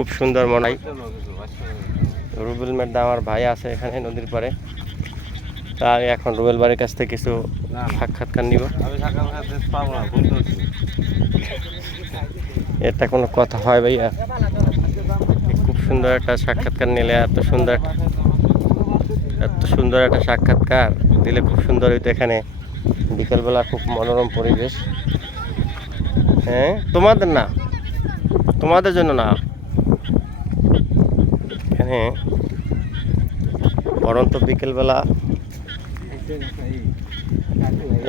খুব সুন্দর মনে হয়। রুবেল মেড্ডা আমার ভাই আছে এখানে নদীর পাড়ে। তাই এখন রুবেল বাড়ির কাছ থেকে কিছু সাক্ষাৎকার নিব। এটা কোনো কথা হয় ভাইয়া। খুব সুন্দর একটা সাক্ষাৎকার নিলে এত সুন্দর এত সুন্দর একটা সাক্ষাৎকার দিলে খুব সুন্দর হইতো এখানে। বিকেলবেলা খুব মনোরম পরিবেশ। হ্যাঁ? তোমাদের না? তোমাদের জন্য না? এখানে পরন্ত বিকেলবেলা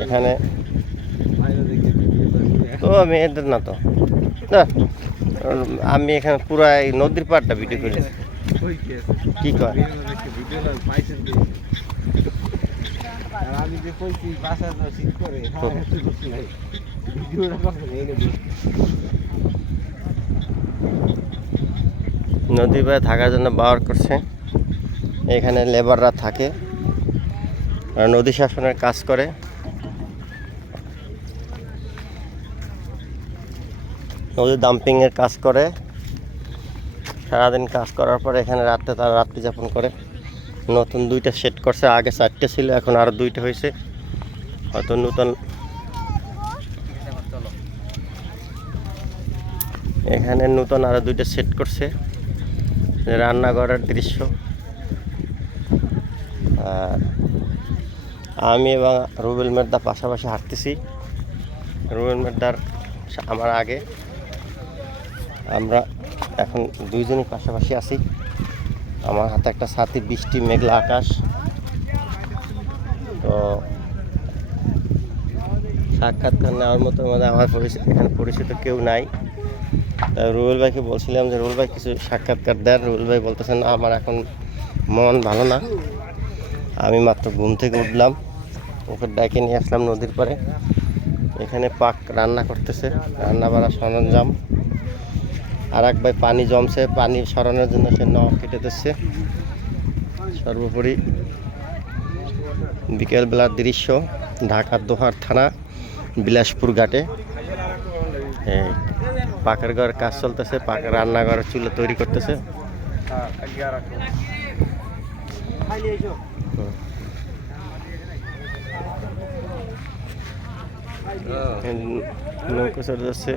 এখানে। তো মেয়েদের না তো। না আমি এখানে পুরা এই নদীর পাড়টা ভিডিও করেছি কি আমি করে। ভিডিওটা কখন এই নেব নদী পাড়ে থাকার জন্য ব্যবহার করছে। এখানে লেবাররা থাকে। নদী শাসনের কাজ করে। নদী ডাম্পিংয়ের কাজ করে। সারাদিন কাজ করার পরে এখানে রাত্রে তারা রাত্রি যাপন করে। নতুন দুইটা সেট করছে। আগে চারটে ছিল, এখন আরও দুইটা হয়েছে। হয়তো নতুন এখানে নতুন আরও দুইটা সেট করছে। রান্নাঘরের দৃশ্য। আর আমি এবং রুবেল মেড্ডা পাশাপাশি হাঁটতেছি। রুবেল সা- আমার আগে। আমরা এখন দুইজনই পাশাপাশি আছি। আমার হাতে একটা ছাতি, বৃষ্টি, মেঘলা আকাশ। তো সাক্ষাৎকার নেওয়ার মতো আমাদের আমার পরিচিত এখানে পরিচিত কেউ নাই। তা রুবেল ভাইকে বলছিলাম যে, রুবেল ভাই, কিছু সাক্ষাৎকার দেন। রুবেল ভাই বলতেছেন, আমার এখন মন ভালো না। আমি মাত্র ঘুম থেকে উঠলাম। ওকে ডেকে নিয়ে আসলাম নদীর পাড়ে। এখানে পাক রান্না করতেছে। রান্না বাড়া সরঞ্জাম। আর এক ভাই পানি জমছে। পানি সরানোর জন্য সে নখ কেটে দিচ্ছে। সর্বোপরি বিকেলবেলার দৃশ্য। ঢাকার দোহার থানা, বিলাসপুর ঘাটে। পাকের ঘর কাজ চলতেছে, পাকের রান্নাঘরের চুলো তৈরি করতেছে। নৌকো চলে যাচ্ছে।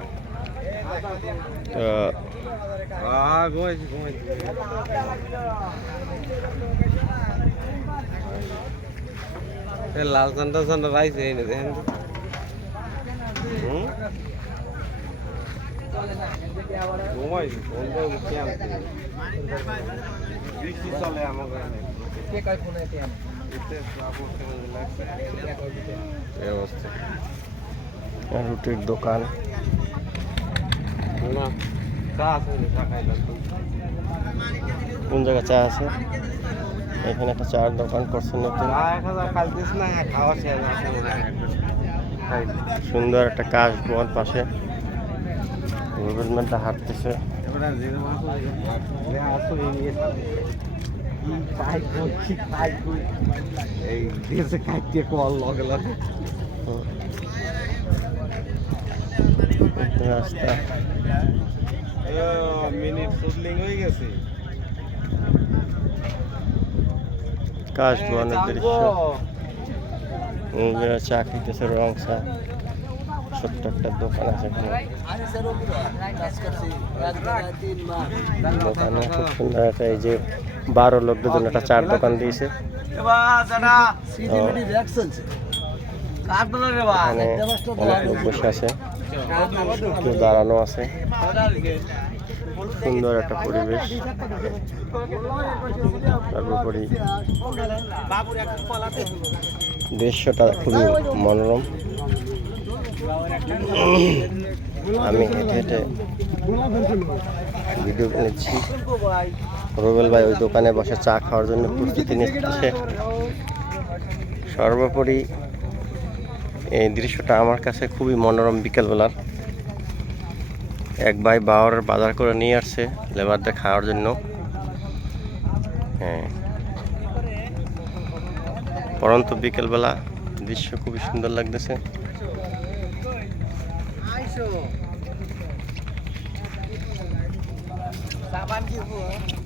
লাল চান্ডা চান্ডা রাইছে দেখেন তো। হুম, ঘুমাইছি ফোন তো কেন বৃষ্টি চলে আমাকে এই অবস্থা আর রুটির দোকান। কোন জায়গায় চা আছে? এখানে একটা চার দোকান করছে নতুন সুন্দর একটা কাশ বন পাশে। রুবেলমেন্টটা হাঁটতেছে। রাস্তা। মিনিট শুটলিং হয়ে গেছে কাশ বনের দৃশ্য নিজেরা চা রং চা। ছোট্ট একটা দোকান আছে দোকানে খুব সুন্দর একটা এই যে বারো লোকদের জন্য একটা চার দোকান দিয়েছে। এখানে লোক বসে আছে। দাঁড়ানো আছে। সুন্দর একটা পরিবেশ। সর্বোপরি দৃশ্যটা খুবই মনোরম। আমি হেঁটে হেঁটে ভিডিও নিচ্ছি রুবেল ভাই ওই দোকানে বসে চা খাওয়ার জন্য প্রস্তুতি নিচ্ছে। সর্বোপরি এই দৃশ্যটা আমার কাছে খুবই মনোরম বিকেলবেলার। এক ভাই বাওয়ার বাজার করে নিয়ে আসছে লেবারদের খাওয়ার জন্য। হ্যাঁ। পরন্ত বিকেলবেলা দৃশ্য খুবই সুন্দর লাগতেছে। સાબાન કેવું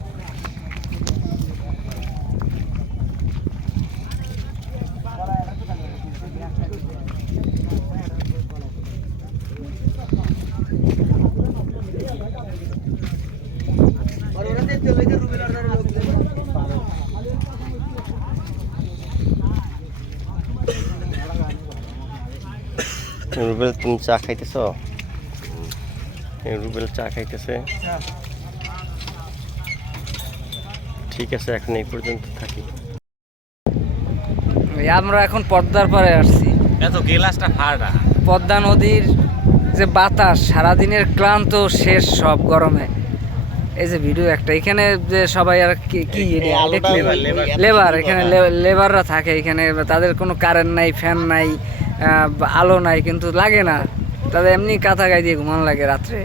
রুবেল তুমি চা খাইতেছ? রুবেল চা খাইতেছে। ঠিক আছে এখন এই পর্যন্ত থাকি। আমরা এখন পদ্মার পাড়ে আসছি। এত গেলাসটা ফাড়া পদ্মা নদীর যে বাতাস সারাদিনের ক্লান্ত শেষ সব গরমে। এই যে ভিডিও একটা এখানে যে সবাই আর কি লেবার, লেবার। লেবার এখানে লেবাররা থাকে এখানে তাদের কোনো কারেন্ট নাই ফ্যান নাই। আলো নাই কিন্তু লাগে না। তাদের এমনি কাঁথা গায়ে দিয়ে ঘুমানো লাগে রাত্রে।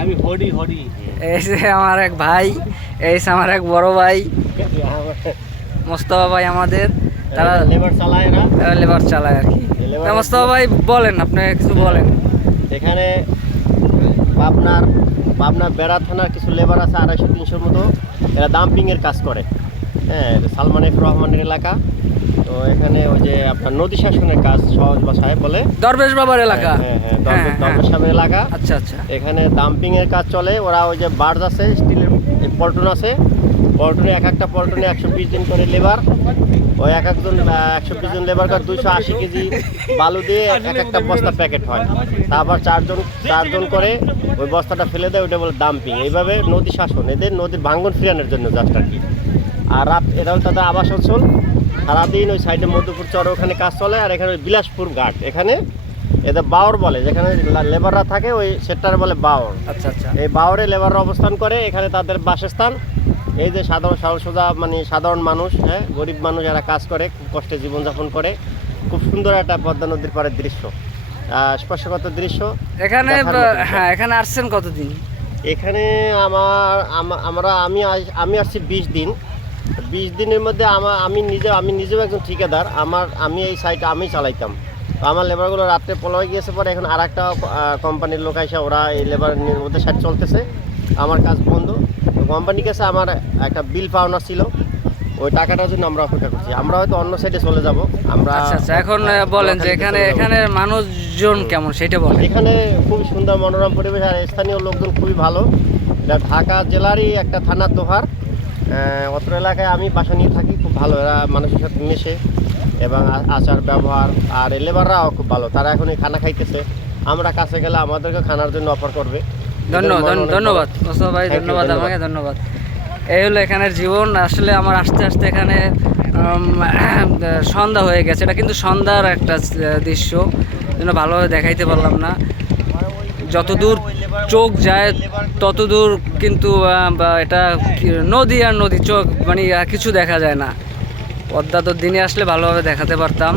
আমি হডি হডি। যে আমার এক ভাই এই আমার এক বড় ভাই মোস্তফা ভাই আমাদের। তারা লেবার চালায় এরা। লেবার চালায় আর কি। মোস্তফা ভাই বলেন আপনি কিছু বলেন। এখানে পাবনার পাবনার বেড়া থানার কিছু লেবার আছে আড়াইশো তিনশোর মতো। এরা ডাম্পিংয়ের কাজ করে। হ্যাঁ সালমান এফ রহমানের এলাকা। তো এখানে ওই যে আপনার নদী শাসনের কাজ সহজ ভাষায় বলে। দরবেশ বাবার এলাকা? হ্যাঁ হ্যাঁ হ্যাঁ, হ্যাঁ। দরবেশ সাহেবের এলাকা। আচ্ছা আচ্ছা। এখানে ডাম্পিংয়ের কাজ চলে ওরা ওই যে বার্জ আছে স্টিলের পল্টন আছে। পল্টনে এক একটা পল্টনে একশো বিশ দিন করে লেবার ওই এক একজন একশো বিশ জন লেবার কার দুইশো আশি কেজি বালু দিয়ে এক একটা বস্তা প্যাকেট হয়। তারপর চারজন চারজন করে ওই বস্তাটা ফেলে দেয় ওইটা বলে ডাম্পিং এইভাবে নদী শাসন এদের নদীর ভাঙ্গন ফিরানোর জন্য জাস্ট আর কি। আর রাত এটা হলো তাদের আবাস অঞ্চল সারাদিন ওই সাইডে মধ্যপুর চর ওখানে কাজ চলে আর এখানে ওই বিলাসপুর ঘাট। এখানে এদের বাওর বলে যেখানে লেবাররা থাকে ওই সেটার বলে বাওর। আচ্ছা আচ্ছা। এই বাওরে লেবাররা অবস্থান করে এখানে তাদের বাসস্থান। এই যে সাধারণ সরল সোজা মানে সাধারণ মানুষ হ্যাঁ গরিব মানুষ যারা কাজ করে খুব কষ্টে জীবনযাপন করে খুব সুন্দর একটা পদ্মা নদীর পাড়ের দৃশ্য। স্পর্শগত দৃশ্য। এখানে হ্যাঁ এখানে আসছেন কতদিন? এখানে আমার আমরা আমি আমি আসছি বিশ দিন। বিশ দিনের মধ্যে আমার আমি নিজে আমি নিজেও একজন ঠিকাদার। আমার আমি এই সাইটে আমি চালাইতাম। আমার লেবারগুলো রাত্রে পলয় গিয়েছে পরে এখন আর একটা কোম্পানির লোক এসে ওরা এই লেবার ওদের সাইড চলতেছে। আমার কাজ বন্ধ। তো কোম্পানির কাছে আমার একটা বিল পাওনা ছিল। ওই টাকাটার জন্য আমরা অপেক্ষা করছি। আমরা হয়তো অন্য সাইডে চলে যাব। আমরা আচ্ছা আচ্ছা। এখন বলেন যে এখানে এখানে মানুষজন কেমন? সেটা বলেন। এখানে খুব সুন্দর মনোরম পরিবেশ। আর স্থানীয় লোকজন খুবই ভালো। এটা ঢাকা জেলারই একটা থানা তোহার আহ, অত্র এলাকায় আমি বাসা নিয়ে থাকি খুব ভালো এরা মানুষের সাথে মেশে এবং আচার ব্যবহার আর লেবাররাও খুব ভালো তারা এখন এই খানা খাইতেছে। আমরা কাছে গেলে আমাদেরকে খানার জন্য অফার করবে। ধন্যবাদ ধন্যবাদ। মোস্তফা ভাই ধন্যবাদ ধন্যবাদ। আমাকে ধন্যবাদ। এই হলো এখানের জীবন আসলে আমার আস্তে আস্তে এখানে সন্ধ্যা হয়ে গেছে। এটা কিন্তু সন্ধ্যার একটা দৃশ্য যেন ভালোভাবে দেখাইতে পারলাম না। যতদূর চোখ যায়, ততদূর কিন্তু এটা নদী আর নদী চোখ মানে কিছু দেখা যায় না। পদ্মা তো দিনে আসলে ভালোভাবে দেখাতে পারতাম।